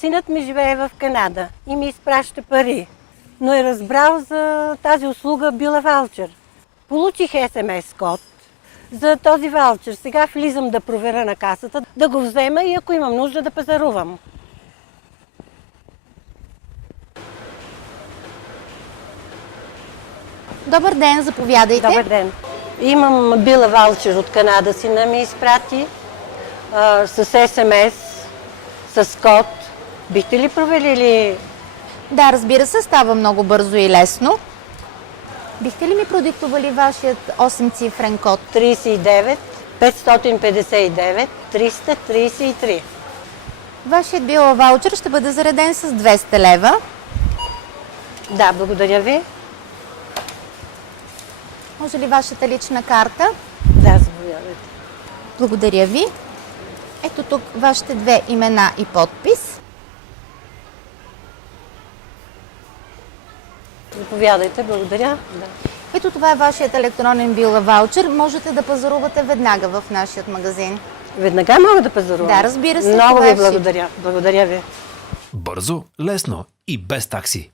Синът ми живее в Канада и ми изпраща пари, но е разбрал за тази услуга Била Ваучер. Получих СМС код за този ваучер. Сега влизам да проверя на касата, да го взема и ако имам нужда да пазарувам. Добър ден, заповядайте. Добър ден. Имам Била Ваучер от Канада, сина ми изпрати с СМС, с код. Бихте ли проверили? Да, разбира се, става много бързо и лесно. Бихте ли ми продиктували вашият 8-цифрен код? 39 559 333. Вашият Била ваучер ще бъде зареден с 200 лева. Да, благодаря ви. Може ли вашата лична карта? Да, заповядайте. Благодаря ви. Ето тук вашите две имена и подпис. Заповядайте, благодаря. Да. Ето това е вашият електронен Била ваучер. Можете да пазарувате веднага в нашия магазин. Веднага мога да пазарувам? Да, разбира се. Много това ви е всичко. благодаря. Благодаря ви. Бързо, лесно и без такси.